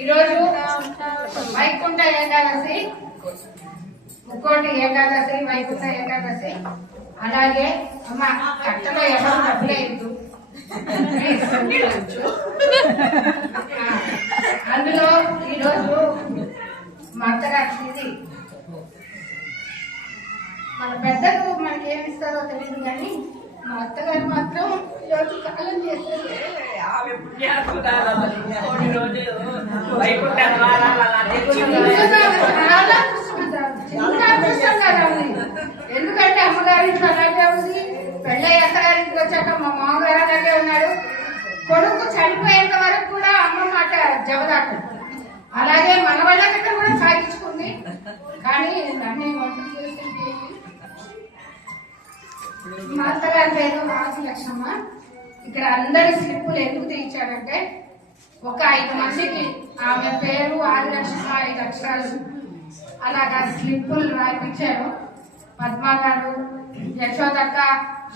ఈరోజు వైకుంఠ ఏకాదశి, ముక్కోటి ఏకాదశి, వైకుంఠ ఏకాదశి. అలాగే అమ్మ కట్టలో ఎవరు డబ్బులేదు, అందులో ఈరోజు మా అత్తగారి మన పెద్దలు మనకి ఏమి ఇస్తారో తెలియదు కానీ మా అత్తగారు మాత్రం ఈరోజు కాలం చేస్తారు. ఎందుకంటే అమ్మగారింట్లో అలాగే ఉంది, పెళ్ళయ్య అత్తగారింటికి వచ్చాక మా మామగారు అలాగే ఉన్నాడు. కొడుకు చనిపోయేంత వరకు కూడా అమ్మ మాట జవదాటు. అలాగే మన వాళ్ళ దగ్గర కూడా సాగించుకుంది. కానీ నన్ను వంట చేసింది మా అత్తగారి పేరు రాజలక్ష్మమ్మ. ఇక్కడ అందరి స్లిప్పులు ఎందుకు తీయించాడంటే ఒక 5 మందికి ఆమె పేరు ఆదిలక్ష్మ 5 అక్షరాలు అలాగా స్లిప్పులు రాయించారు. పద్మా గారు, యశోదక్క,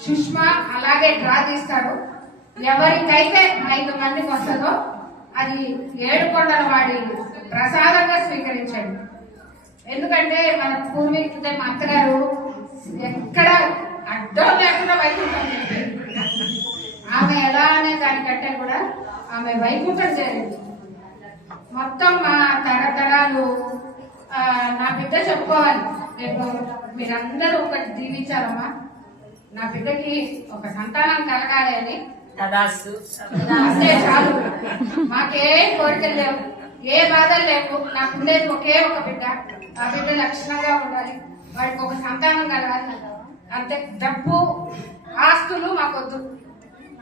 సుష్మా అలాగే డ్రా తీస్తారు. ఎవరికైతే 5 మందికి వస్తుందో అది 7 కొండల వాడి ప్రసాదంగా స్వీకరించండి. ఎందుకంటే మన పూర్వీకులతో మా అత్తగారు ఎక్కడ అడ్డం లేకుండా వైకుంఠం చేశారు. ఆమె ఎలా అనే దానికంటే కూడా ఆమె వైకుంఠం చేరింది. మొత్తం మా తరతరాలు నా బిడ్డ చెప్పుకోవాలి. రేపు మీరందరూ ఒకటి దీవించాలమ్మా, నా బిడ్డకి ఒక సంతానం కలగాలి అని. అంతే చాలు, మాకే కోరికలు లేవు, ఏ బాధలు లేవు. నాకు ఉండేది ఒకే ఒక బిడ్డ. ఆ బిడ్డ లక్షణంగా ఉండాలి, వాడికి ఒక సంతానం కలగాలి. అంతే, డబ్బు ఆస్తులు మాకొద్దు.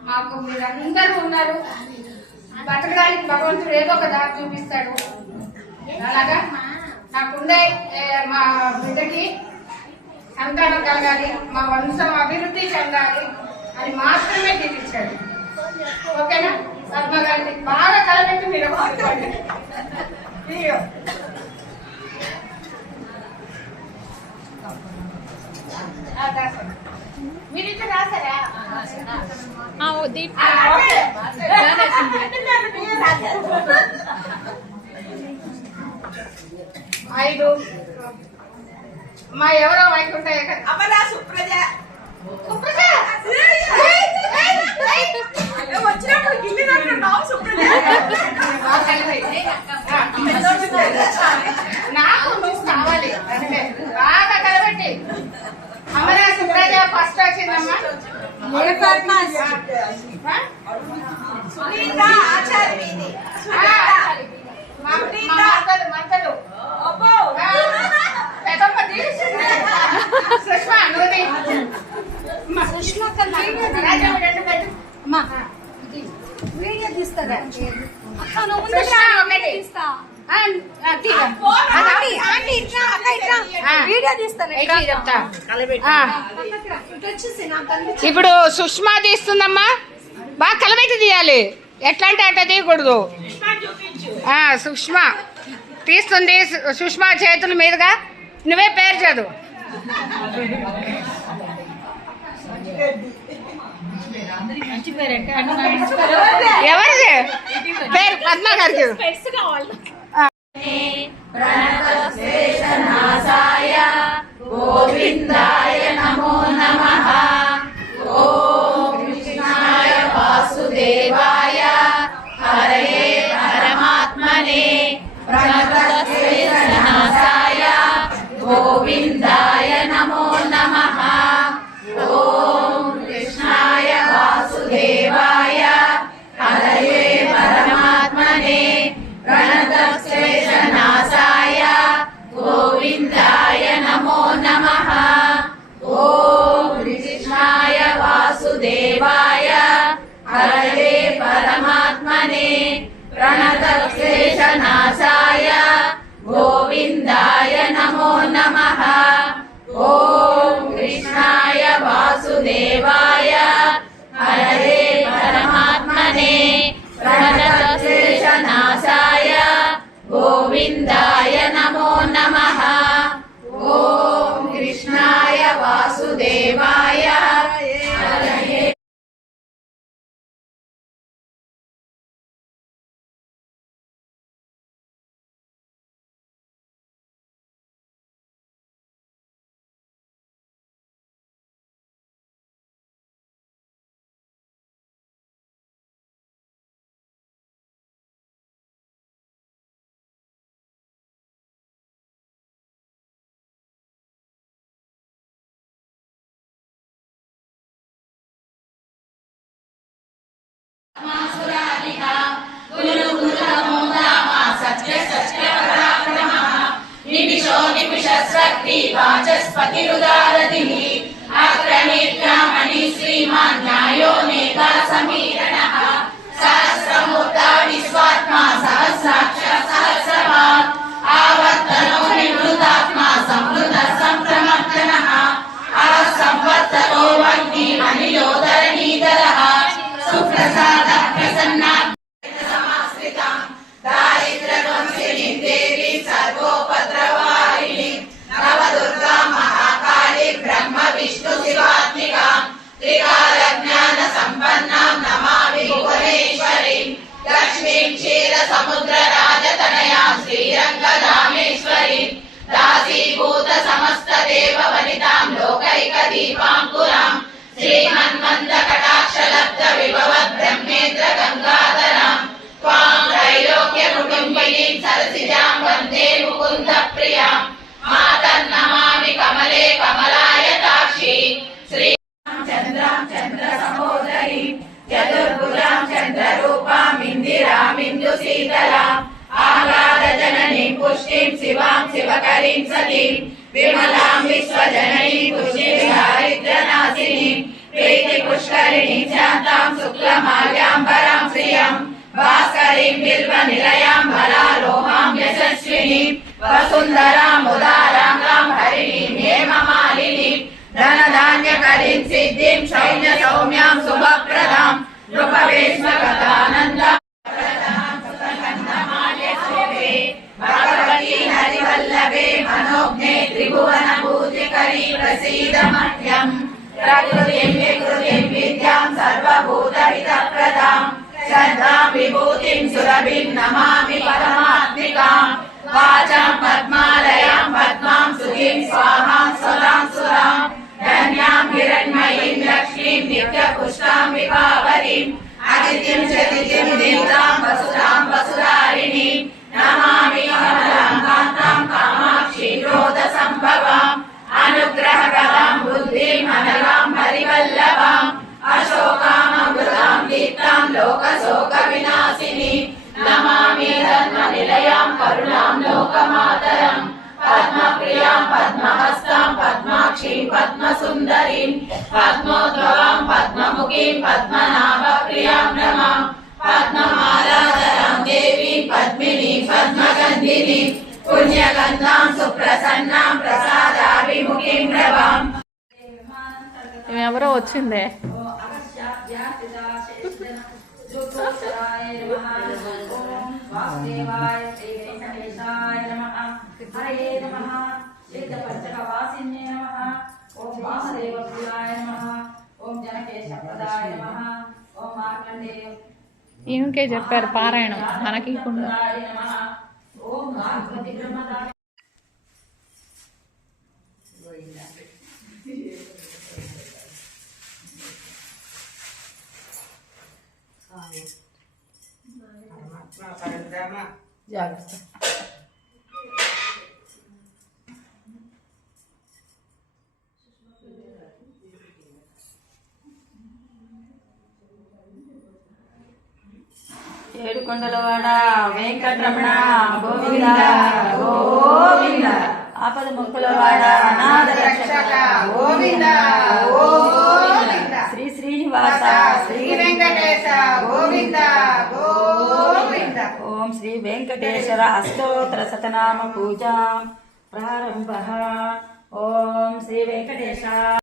మాకు మీరందరూ ఉన్నారు, బతకడానికి భగవంతుడు ఏదో ఒక దారి చూపిస్తాడు. అలాగా నాకుండే మా బిడ్డకి సంతానం కలగాలి, మా వంశం అభివృద్ధి చెందాలి అని మాత్రమే తీర్చాడు. ఓకేనా? పద్మగారిని బాగా కలబెట్టి మీరు మీరిట్లా రాసారా? 5 మా ఎవరో వైకుంఠ అమరా సుప్రజ వచ్చినప్పుడు గిల్లినట్టున్నావు సుప్రజ. నాకు నువ్వు కావాలి అంటే బాగా కలబెట్టి. అమరా సుప్రజ ఫస్ట్ వచ్చిందమ్మా. మంతలు వీడియో తీస్తారా? ఇప్పుడు సుష్మా తీస్తుందమ్మా, బాగా కలబెట్టి తీయాలి. ఎట్లా అంటే అట్లా తీయకూడదు. సుష్మా తీస్తుంది. సుష్మా చేతుల మీదుగా నువ్వే పేరు చదువు. ఎవరిది పేరు? పద్మా గారికి. గోవిందాయ నమో నమః. ఓం కృష్ణాయ వాసుదేవాయ హరయే పరమాత్మనే ప్రణతశేషనాశాయ గోవిందాయ నమో నమః. ఓం కృష్ణాయ వాసుదేవాయ హరయే పరమాత్మనే ప్రణతశేషనాశాయ प्रणतक्लेशनाशाय गोविन्दाय नमो नमः। ॐ कृष्णाय वासुदेवाय हरये परमात्मने प्रणतक्लेशनाशाय गोविन्दाय नमो नमः। ॐ कृष्णाय वासुदेवाय हरये वाचस्पतिरुदारतिः अग्रनेत्रामणि श्रीमान् न्यायो नेता समीरणः सहस्रमूर्ता विश्वात्मा सहस्राक्ष सहस्रवाक् आवर्तनो निवृतात्मा संवृत संप्रमर्दनः असंवर्ततो वह्नि अनिलोदरणीधरः सुप्रसादः प्रसन्ना समाश्रितां दारिद्र्यध्वंसिनीं देवीं सर्वोपद्रवहारिणीं नवदुर्गा महाकाली ब्रह्म विष्णु शिवात्मिकां त्रिकालज्ञान संपन्नां नमामि भुवनेश्वरीं लक्ष्मीं क्षीरसमुद्र राजतनयां श्रीरङ्गधामेश्वरीं दासीभूत समस्त देव वनितां लोकैकदीपाङ्कुरां श्रीमन्मन्दकटाक्षलब्ध विभवद् ब्रह्मेन्द्र गङ्गाधरां त्वां त्रैलोक्यकुटुम्बिनीं सरसिजां वन्दे मुकुन्दप्रियां मातर्नमामि कमले कमलायताक्षी श्री चन्द्रां चन्द्रसहोदरीं चतुर्भुजां चन्द्ररूपाम् इन्दिरामिन्दुशीतलाम् आह्लादजननीं पुष्टिं शिवां शिवकरीं सतीं विमलां विश्वजननीं पुष्टिं दारिद्र्यनाशिनीं प्रीतिपुष्करिणीं शान्तां शुक्लमाल्याम्बरां श्रियं भास्करीं बिल्वनिलयां बलालोहां यशस्विनीं वसुन्धरां उदारां गां हरिणीं हेममालिनीं धनधान्यकरीं सिद्धिं शौन्यसौम्यां शुभप्रदां नृपवेश्मगतानन्दां भगवती हरिवल्लभे मनोज्ञे त्रिभुवनभूतिकरी प्रसीद मह्यम् प्रकृतिं विकृतिं विद्यां सर्वभूतहितप्रदां श्रद्धां विभूतिं सुरभिं नमामि परमात्मिकां वाचां पद्मालयां पद्मां सुखीं स्वाहां स्वदां सुरां धन्यां हिरण्मयीं लक्ष्मीं नित्यपुष्टां विभावरीम् अदितिं चतितिं दीप्तां वसुधां वसुधारिणीं नमामि कमलां कान्तां कामाक्षीं क्रोधसम्भवाम् अनुग्रहकरां बुद्धिं अनलां हरिवल्लभां अशोकाममृतां दीप्तां लोकशोकविनाशिनीं नमामि धर्मनिलयां करुणां लोकमातरं पद्मप्रियां पद्महस्तां पद्माक्षीं पद्मसुन्दरीं पद्मोद्भवां पद्ममुखीं पद्मनाभप्रियां नमामि पद्ममालाधरां देवीं पद्मिनीं पद्मगन्धिनीं पुण्यगन्धां सुप्रसन्नां प्रसादाभिमुखीं प्रभां ఎవరో వచ్చిందే ఈమెకే చెప్పారు పారాయణం మనకి జాగ్రత్త. ఏడుకొండలవాడ వెంకటరమణ గోవింద గోవింద ఆపద ముక్కులవాడ అనాథ రక్షక గోవింద గోవింద శ్రీ శ్రీనివాస శ్రీ వెంకటేశ గోవింద గోవింద ఓం శ్రీ వెంకటేశ్వర అష్టోత్తర శతనామ పూజా ప్రారంభ. ఓం శ్రీ వెంకటేశ